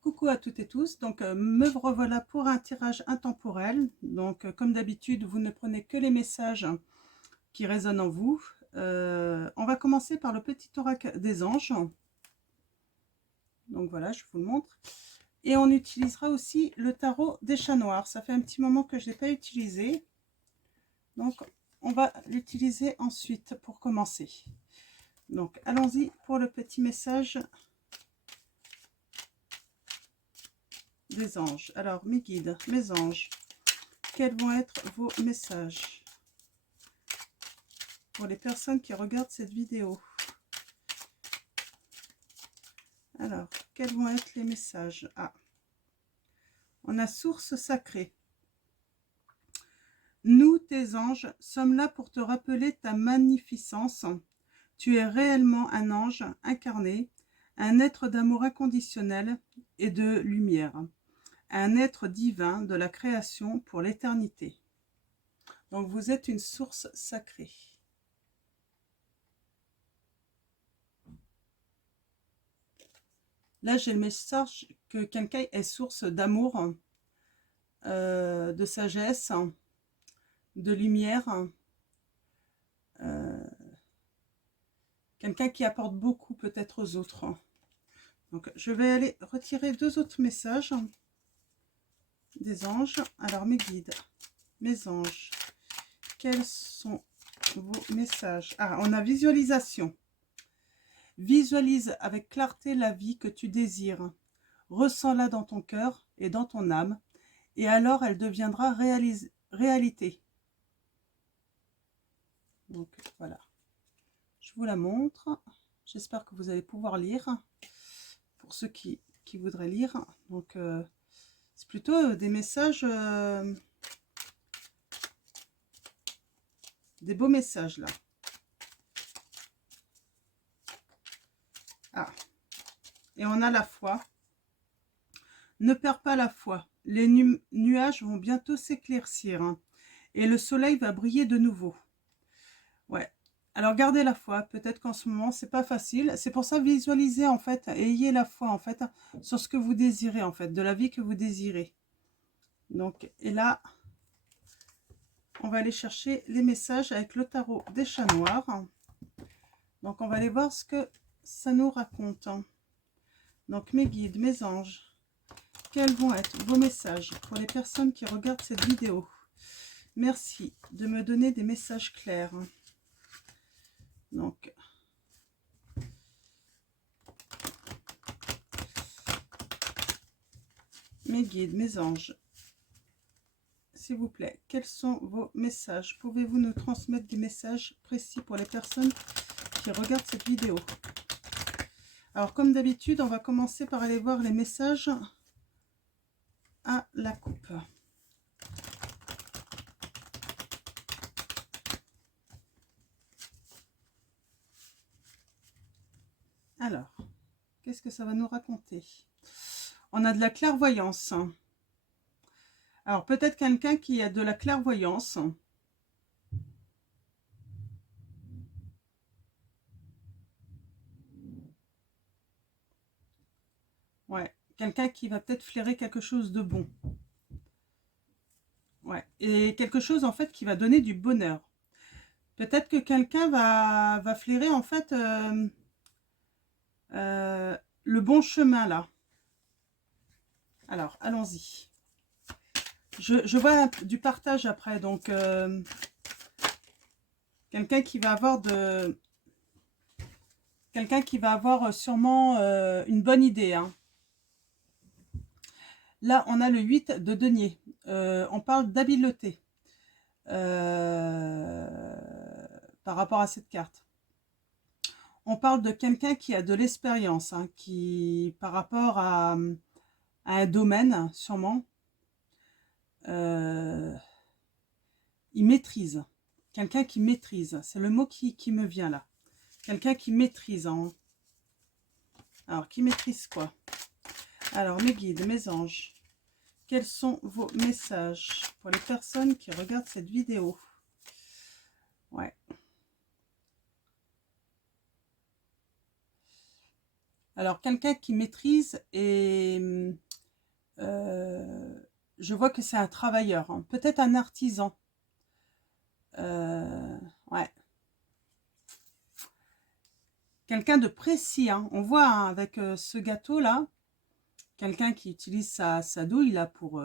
Coucou à toutes et tous, donc me revoilà pour un tirage intemporel. Donc comme d'habitude, vous ne prenez que les messages qui résonnent en vous. On va commencer par le petit oracle des anges. Donc voilà, je vous le montre. Et on utilisera aussi le tarot des chats noirs. Ça fait un petit moment que je ne l'ai pas utilisé. Donc on va l'utiliser ensuite pour commencer. Donc allons-y pour le petit message des anges. Alors mes guides, mes anges, quels vont être vos messages pour les personnes qui regardent cette vidéo? Alors, quels vont être les messages? Ah, on a source sacrée. Nous, tes anges, sommes là pour te rappeler ta magnificence. Tu es réellement un ange incarné, un être d'amour inconditionnel et de lumière, un être divin de la création pour l'éternité. Donc vous êtes une source sacrée. Là, j'ai le message que quelqu'un est source d'amour, de sagesse, de lumière, quelqu'un qui apporte beaucoup peut-être aux autres. Donc, je vais aller retirer deux autres messages des anges. Alors, mes guides, mes anges, quels sont vos messages? Ah, on a visualisation. Visualise avec clarté la vie que tu désires. Ressens-la dans ton cœur et dans ton âme, et alors elle deviendra réalité. Donc voilà, je vous la montre. J'espère que vous allez pouvoir lire, pour ceux qui voudraient lire. Donc c'est plutôt des messages, des beaux messages là. Ah, et on a la foi. Ne perds pas la foi. Les nuages vont bientôt s'éclaircir, hein, et le soleil va briller de nouveau. Ouais. Alors gardez la foi. Peut-être qu'en ce moment c'est pas facile. C'est pour ça, visualisez en fait, ayez la foi en fait sur ce que vous désirez en fait, de la vie que vous désirez. Donc et là, on va aller chercher les messages avec le tarot des chats noirs. Donc on va aller voir ce que ça nous raconte. Donc mes guides, mes anges, quels vont être vos messages pour les personnes qui regardent cette vidéo? Merci de me donner des messages clairs. Donc mes guides, mes anges, s'il vous plaît, quels sont vos messages? Pouvez-vous nous transmettre des messages précis pour les personnes qui regardent cette vidéo? Alors, comme d'habitude, on va commencer par aller voir les messages à la coupe. Alors, qu'est-ce que ça va nous raconter? On a de la clairvoyance. Alors, peut-être quelqu'un qui a de la clairvoyance. Ouais, quelqu'un qui va peut-être flairer quelque chose de bon. Ouais, et quelque chose en fait qui va donner du bonheur. Peut-être que quelqu'un va flairer en fait le bon chemin là. Alors, allons-y. Je vois du partage après, donc quelqu'un qui va avoir quelqu'un qui va avoir sûrement une bonne idée, hein. Là, on a le 8 de denier. On parle d'habileté par rapport à cette carte. On parle de quelqu'un qui a de l'expérience, hein, qui, par rapport à un domaine, sûrement, il maîtrise. Quelqu'un qui maîtrise. C'est le mot qui me vient là. Quelqu'un qui maîtrise. Hein. Alors, qui maîtrise quoi? Alors, mes guides, mes anges, quels sont vos messages pour les personnes qui regardent cette vidéo? Ouais. Alors, quelqu'un qui maîtrise et je vois que c'est un travailleur, hein, peut-être un artisan. Ouais. Quelqu'un de précis, hein. On voit hein, avec ce gâteau-là, quelqu'un qui utilise sa douille là pour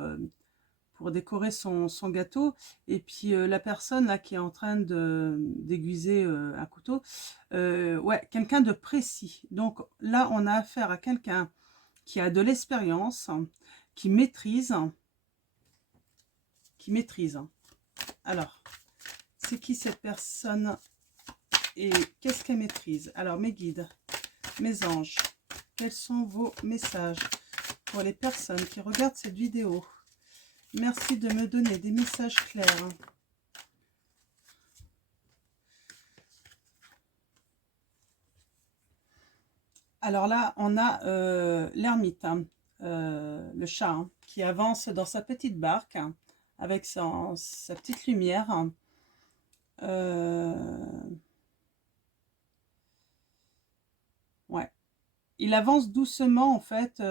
décorer son gâteau. Et puis la personne là qui est en train d'aiguiser un couteau, ouais, quelqu'un de précis. Donc là, on a affaire à quelqu'un qui a de l'expérience, qui maîtrise, qui maîtrise. Alors, c'est qui cette personne et qu'est-ce qu'elle maîtrise? Alors, mes guides, mes anges, quels sont vos messages pour les personnes qui regardent cette vidéo? Merci de me donner des messages clairs. Alors là, on a l'ermite, hein, le chat, hein, qui avance dans sa petite barque hein, avec sa petite lumière. Ouais. Il avance doucement en fait.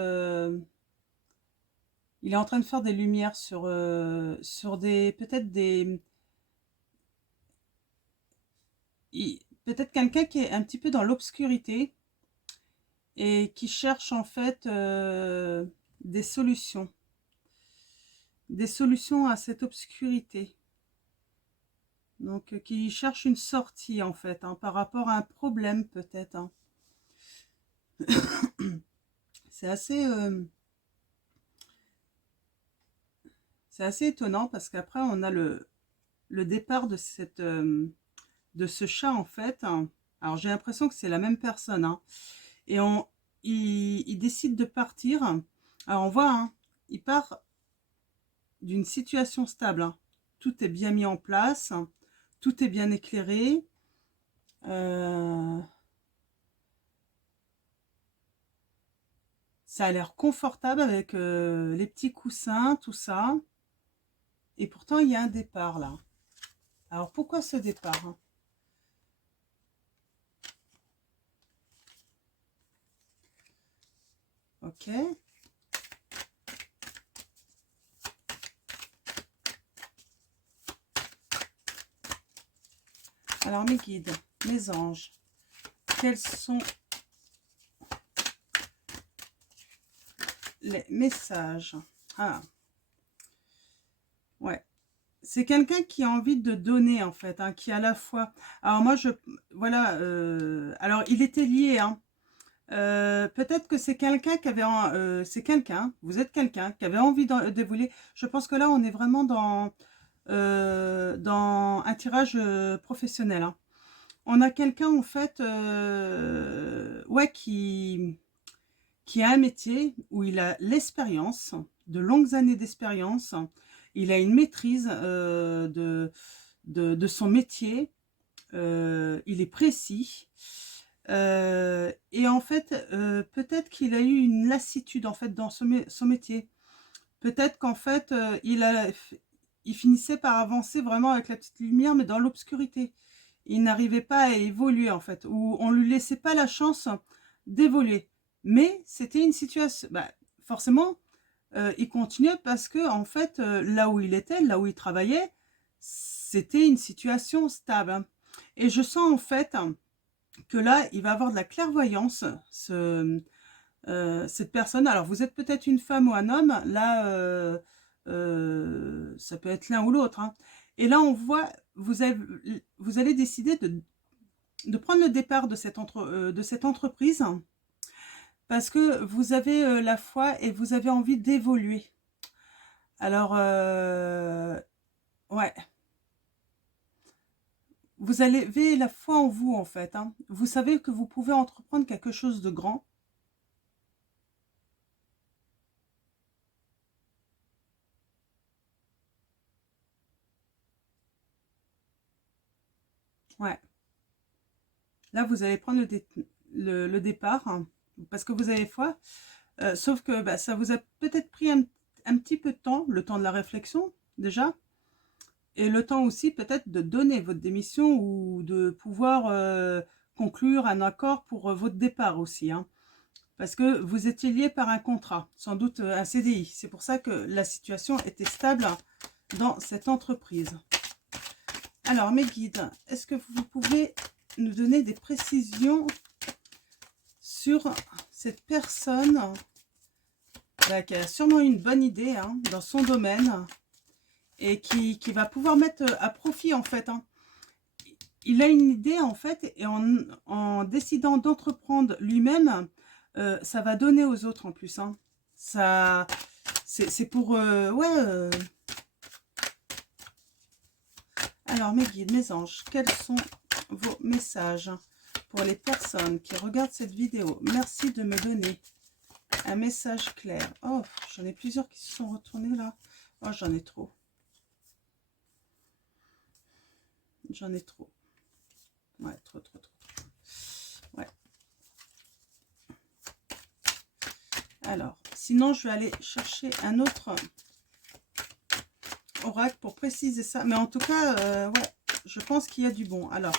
Il est en train de faire des lumières sur des peut-être des peut-être quelqu'un qui est un petit peu dans l'obscurité et qui cherche en fait des solutions à cette obscurité. Donc qui cherche une sortie en fait hein, par rapport à un problème peut-être. Hein. C'est assez étonnant parce qu'après on a le départ de de ce chat en fait. Hein. Alors j'ai l'impression que c'est la même personne. Hein. Et il décide de partir. Alors on voit, hein, il part d'une situation stable. Hein. Tout est bien mis en place, tout est bien éclairé. Ça a l'air confortable avec les petits coussins, tout ça. Et pourtant, il y a un départ là. Alors pourquoi ce départ? Hein? Ok. Alors mes guides, mes anges, quels sont les messages? Ah, ouais. C'est quelqu'un qui a envie de donner en fait, hein, qui à la fois. Alors moi voilà. Alors il était lié. Hein. Peut-être que c'est quelqu'un qui avait, c'est quelqu'un. Vous êtes quelqu'un qui avait envie d'évoluer. Je pense que là on est vraiment dans un tirage professionnel. Hein. On a quelqu'un en fait, ouais, qui a un métier où il a l'expérience, de longues années d'expérience. Il a une maîtrise de son métier. Il est précis. Et en fait, peut-être qu'il a eu une lassitude en fait dans son métier. Peut-être qu'en fait, il finissait par avancer vraiment avec la petite lumière, mais dans l'obscurité. Il n'arrivait pas à évoluer en fait, ou on lui laissait pas la chance d'évoluer. Mais c'était une situation, bah, forcément, il continuait parce que en fait, là où il était, là où il travaillait, c'était une situation stable. Hein. Et je sens en fait que là, il va avoir de la clairvoyance, cette personne. Alors, vous êtes peut-être une femme ou un homme. Là, ça peut être l'un ou l'autre. Hein. Et là, on voit, vous allez décider de prendre le départ de de cette entreprise parce que vous avez la foi et vous avez envie d'évoluer. Alors, ouais, vous avez la foi en vous en fait. Hein. Vous savez que vous pouvez entreprendre quelque chose de grand. Ouais. Là, vous allez prendre le départ hein, parce que vous avez foi. Sauf que bah, ça vous a peut-être pris un petit peu de temps, le temps de la réflexion déjà, et le temps aussi peut-être de donner votre démission ou de pouvoir conclure un accord pour votre départ aussi. Hein. Parce que vous étiez lié par un contrat, sans doute un CDI. C'est pour ça que la situation était stable dans cette entreprise. Alors, mes guides, est-ce que vous pouvez nous donner des précisions sur cette personne qui a sûrement une bonne idée dans son domaine et qui va pouvoir mettre à profit en fait. Il a une idée en fait et en décidant d'entreprendre lui-même, ça va donner aux autres en plus. Ça, c'est pour... ouais. Alors mes guides, mes anges, quels sont vos messages pour les personnes qui regardent cette vidéo? Merci de me donner un message clair. Oh, j'en ai plusieurs qui se sont retournés là. Oh, j'en ai trop. J'en ai trop. Ouais, trop. Ouais. Alors, sinon, je vais aller chercher un autre oracle pour préciser ça. Mais en tout cas, ouais, je pense qu'il y a du bon. Alors,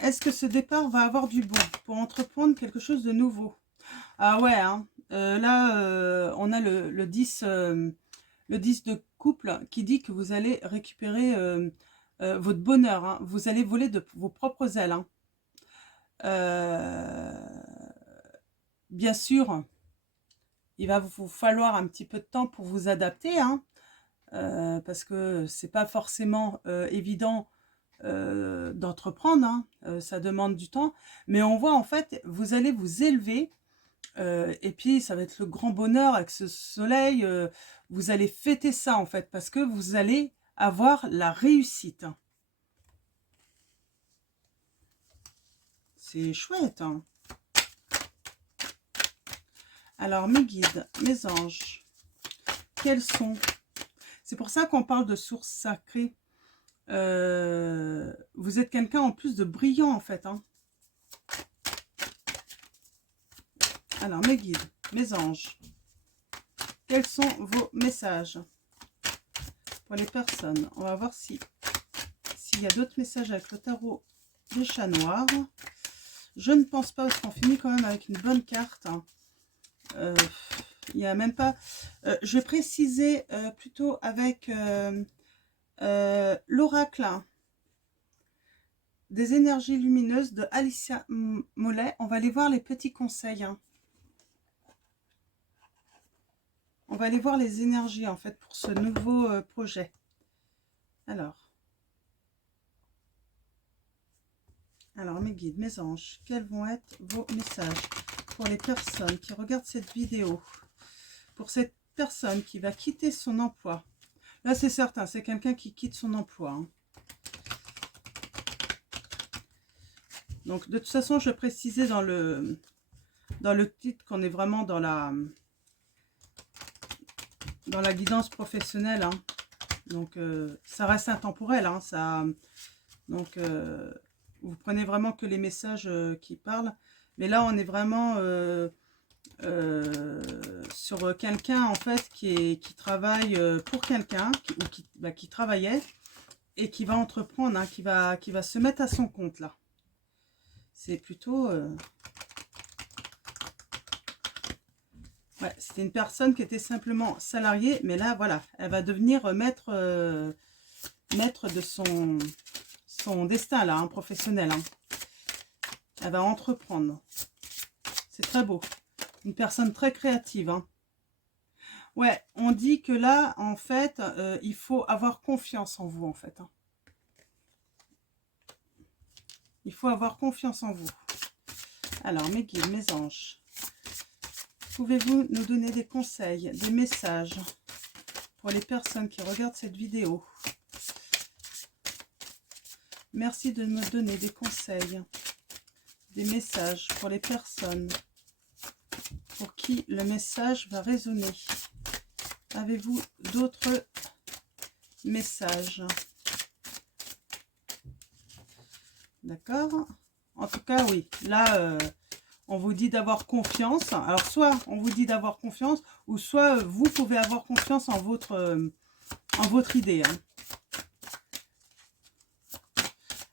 est-ce que ce départ va avoir du bon pour entreprendre quelque chose de nouveau? Ah ouais, là, on a le 10 de couple qui dit que vous allez récupérer votre bonheur. Vous allez voler de vos propres ailes. Bien sûr, il va vous falloir un petit peu de temps pour vous adapter, parce que c'est pas forcément évident d'entreprendre, ça demande du temps. Mais on voit en fait, vous allez vous élever. Et puis, ça va être le grand bonheur avec ce soleil. Vous allez fêter ça, en fait, parce que vous allez avoir la réussite. C'est chouette. Alors, mes guides, mes anges, quels sont... C'est pour ça qu'on parle de source sacrée. Vous êtes quelqu'un en plus de brillant, en fait. Alors, mes guides, mes anges, quels sont vos messages pour les personnes? On va voir s'il y a d'autres messages avec le tarot des chats noirs. Je ne pense pas, parce qu'on finit quand même avec une bonne carte. Il n'y a même pas... je vais préciser plutôt avec l'oracle des énergies lumineuses de Alicia Mollet. On va aller voir les petits conseils. On va aller voir les énergies, en fait, pour ce nouveau projet. Alors, mes guides, mes anges, quels vont être vos messages pour les personnes qui regardent cette vidéo? Pour cette personne qui va quitter son emploi. Là, c'est certain, c'est quelqu'un qui quitte son emploi. Donc, de toute façon, je précisais dans le titre qu'on est vraiment dans la guidance professionnelle. Donc, ça reste intemporel. Donc, vous prenez vraiment que les messages qui parlent. Mais là, on est vraiment sur quelqu'un, en fait, qui travaille pour quelqu'un, qui travaillait et qui va entreprendre, qui va se mettre à son compte, là. C'est plutôt... ouais, c'était une personne qui était simplement salariée, mais là, voilà, elle va devenir maître de son destin, là, professionnel. Elle va entreprendre. C'est très beau. Une personne très créative. Ouais, on dit que là, en fait, il faut avoir confiance en vous, en fait. Il faut avoir confiance en vous. Alors, mes guides, mes anges, pouvez-vous nous donner des conseils, des messages pour les personnes qui regardent cette vidéo? Merci de me donner des conseils, des messages pour les personnes pour qui le message va résonner. Avez-vous d'autres messages? D'accord? En tout cas, oui. Là, on vous dit d'avoir confiance. Alors, soit on vous dit d'avoir confiance, ou soit vous pouvez avoir confiance en votre idée.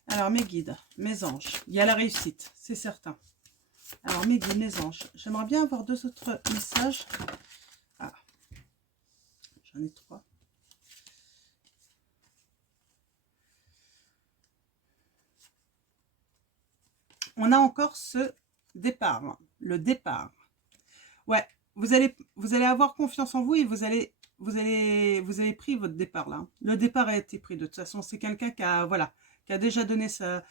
Alors, mes guides, mes anges, il y a la réussite, c'est certain. Alors, mes guides, mes anges, j'aimerais bien avoir 2 autres messages. Ah, j'en ai 3. On a encore ce départ, le départ. Ouais, vous allez avoir confiance en vous et vous avez pris votre départ là. Le départ a été pris de toute façon. C'est quelqu'un qui a, voilà, qui a déjà donné sa,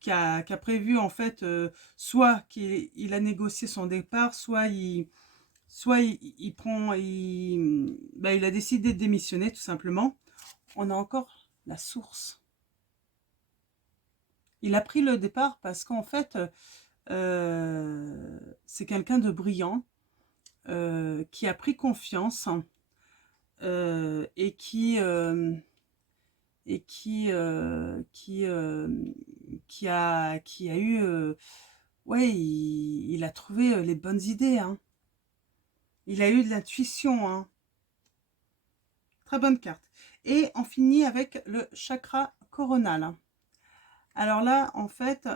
qui a prévu en fait, soit qu'il a négocié son départ, soit il prend, il a décidé de démissionner tout simplement. On a encore la source. Il a pris le départ parce qu'en fait, c'est quelqu'un de brillant, qui a pris confiance, et qui a eu, ouais, il a trouvé les bonnes idées, hein. Il a eu de l'intuition, hein. Très bonne carte. Et on finit avec le chakra coronal. Alors là, en fait,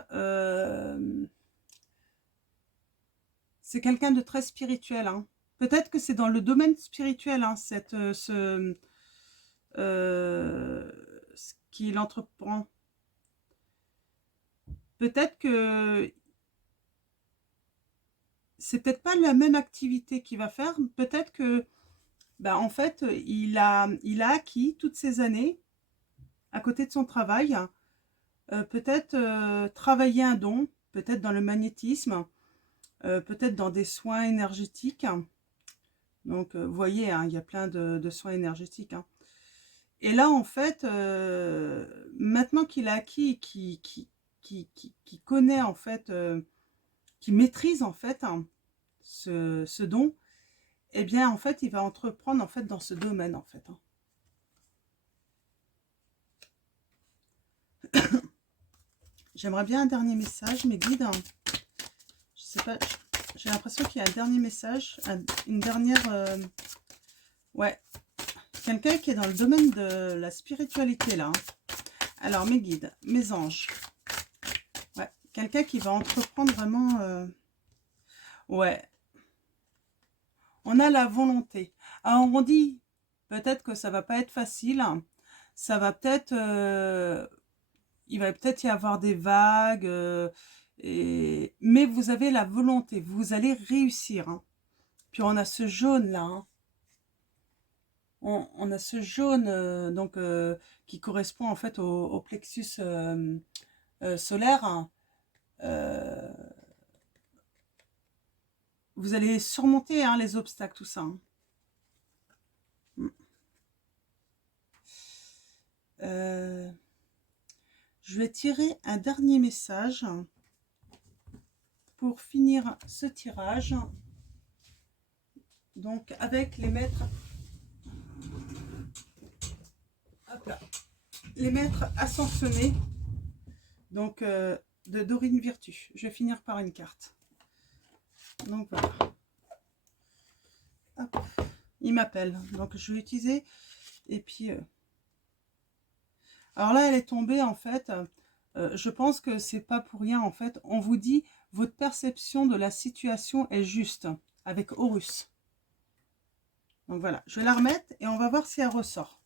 c'est quelqu'un de très spirituel, hein. Peut-être que c'est dans le domaine spirituel, hein, ce qu'il entreprend. Peut-être que c'est peut-être pas la même activité qu'il va faire. Peut-être que, en fait, il a acquis toutes ces années, à côté de son travail, peut-être travailler un don, peut-être dans le magnétisme, peut-être dans des soins énergétiques. Donc, vous voyez, hein, il y a plein de soins énergétiques, hein. Et là, en fait, maintenant qu'il a acquis, qui connaît, en fait, qui maîtrise, en fait, hein, ce don, eh bien, en fait, il va entreprendre, en fait, dans ce domaine, en fait, hein. J'aimerais bien un dernier message, mes guides, hein. Je sais pas, j'ai l'impression qu'il y a un dernier message, une dernière... ouais, quelqu'un qui est dans le domaine de la spiritualité, là, hein. Alors, mes guides, mes anges. Ouais, quelqu'un qui va entreprendre vraiment... ouais. On a la volonté. Alors, on dit peut-être que ça va pas être facile. Ça va peut-être... il va peut-être y avoir des vagues. Mais vous avez la volonté. Vous allez réussir, hein. Puis on a ce jaune là, hein. On a ce jaune donc qui correspond en fait au plexus solaire, hein. Vous allez surmonter, hein, les obstacles, tout ça, hein. Je vais tirer un dernier message pour finir ce tirage. Donc avec les maîtres, hop là, les maîtres ascensionnés, donc de Dorine Virtue. Je vais finir par une carte. Donc voilà. Hop. Il m'appelle, donc je vais utiliser. Et puis, alors là, elle est tombée en fait. Je pense que c'est pas pour rien en fait. On vous dit votre perception de la situation est juste avec Horus. Donc voilà, je vais la remettre et on va voir si elle ressort.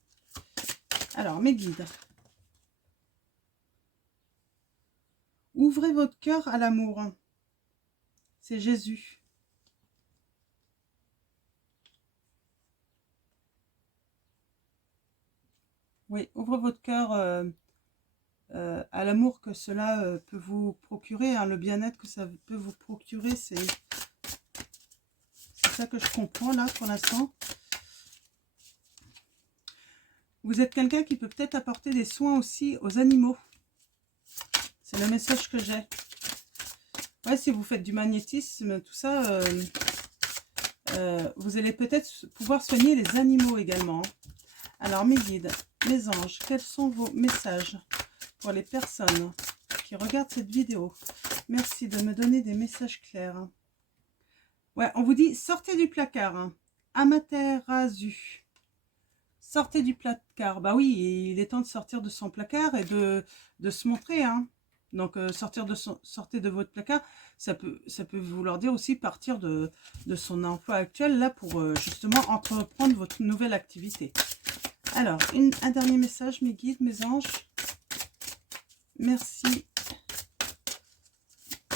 Alors, mes guides. Ouvrez votre cœur à l'amour. C'est Jésus. Oui, ouvrez votre cœur à l'amour que cela peut vous procurer, hein, le bien-être que ça peut vous procurer, c'est ça que je comprends là pour l'instant. Vous êtes quelqu'un qui peut peut-être apporter des soins aussi aux animaux. C'est le message que j'ai. Ouais, si vous faites du magnétisme, tout ça, vous allez peut-être pouvoir soigner les animaux également. Alors, mes guides, mes anges, quels sont vos messages pour les personnes qui regardent cette vidéo? Merci de me donner des messages clairs. Ouais, on vous dit, sortez du placard, hein. Amaterasu. Sortez du placard. Bah oui, il est temps de sortir de son placard et de se montrer, hein. Donc, sortez de votre placard, ça peut vouloir dire aussi partir de son emploi actuel, là, pour justement entreprendre votre nouvelle activité. Alors, un dernier message, mes guides, mes anges. Merci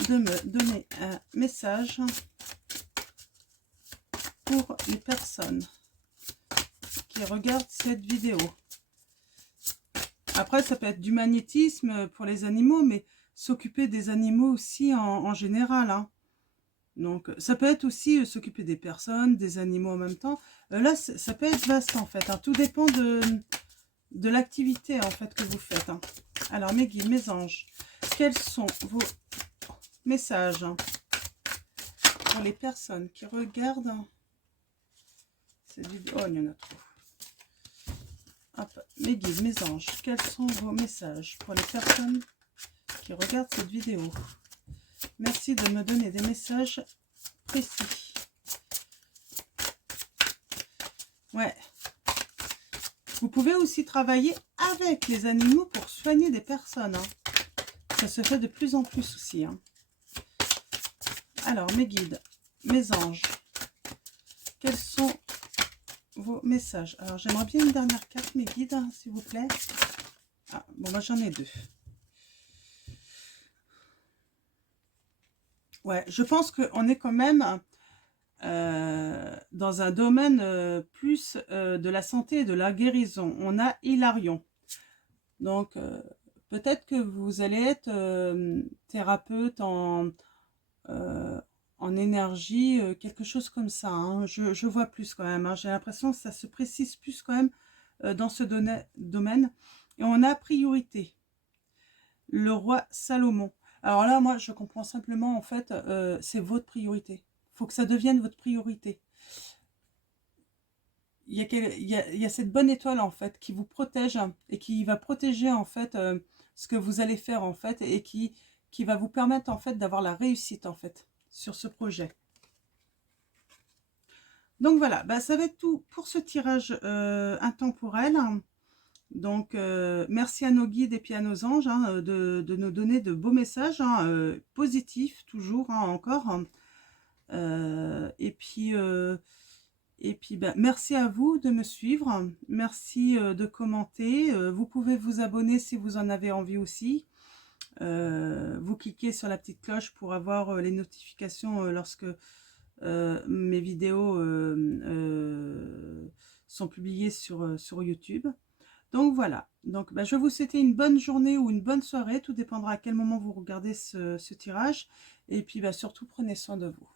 de me donner un message pour les personnes qui regardent cette vidéo. Après, ça peut être du magnétisme pour les animaux, mais s'occuper des animaux aussi en général. Hein. Donc, ça peut être aussi s'occuper des personnes, des animaux en même temps. Là, ça peut être vaste en fait. Hein. Tout dépend de l'activité en fait que vous faites. Hein. Alors, mes guides, mes anges, quels sont vos messages pour les personnes qui regardent cette vidéo? Oh, il y en a trop. Hop, mes guides, mes anges, quels sont vos messages pour les personnes qui regardent cette vidéo? Merci de me donner des messages précis. Ouais. Vous pouvez aussi travailler avec les animaux pour soigner des personnes. Hein. Ça se fait de plus en plus aussi. Hein. Alors, mes guides, mes anges, quels sont vos messages? Alors, j'aimerais bien une dernière carte, mes guides, hein, s'il vous plaît. Ah, bon, moi, j'en ai deux. Ouais, je pense qu'on est quand même dans un domaine plus de la santé et de la guérison. On a Hilarion. Donc, peut-être que vous allez être thérapeute en énergie, quelque chose comme ça. Hein. Je vois plus quand même. Hein. J'ai l'impression que ça se précise plus quand même dans ce domaine. Et on a priorité. Le roi Salomon. Alors là, moi, je comprends simplement, en fait, c'est votre priorité. Il faut que ça devienne votre priorité. Il y a cette bonne étoile, en fait, qui vous protège et qui va protéger, en fait, ce que vous allez faire, en fait, et qui va vous permettre, en fait, d'avoir la réussite, en fait, sur ce projet. Donc voilà, bah, ça va être tout pour ce tirage intemporel. Donc, merci à nos guides et puis à nos anges hein, de nous donner de beaux messages, hein, positifs toujours, hein, encore. Et puis bah, merci à vous de me suivre. Merci de commenter. Vous pouvez vous abonner si vous en avez envie aussi. Vous cliquez sur la petite cloche pour avoir les notifications lorsque mes vidéos sont publiées sur YouTube. Donc voilà, donc, bah, je vais vous souhaiter une bonne journée ou une bonne soirée, tout dépendra à quel moment vous regardez ce tirage. Et puis bah, surtout, prenez soin de vous.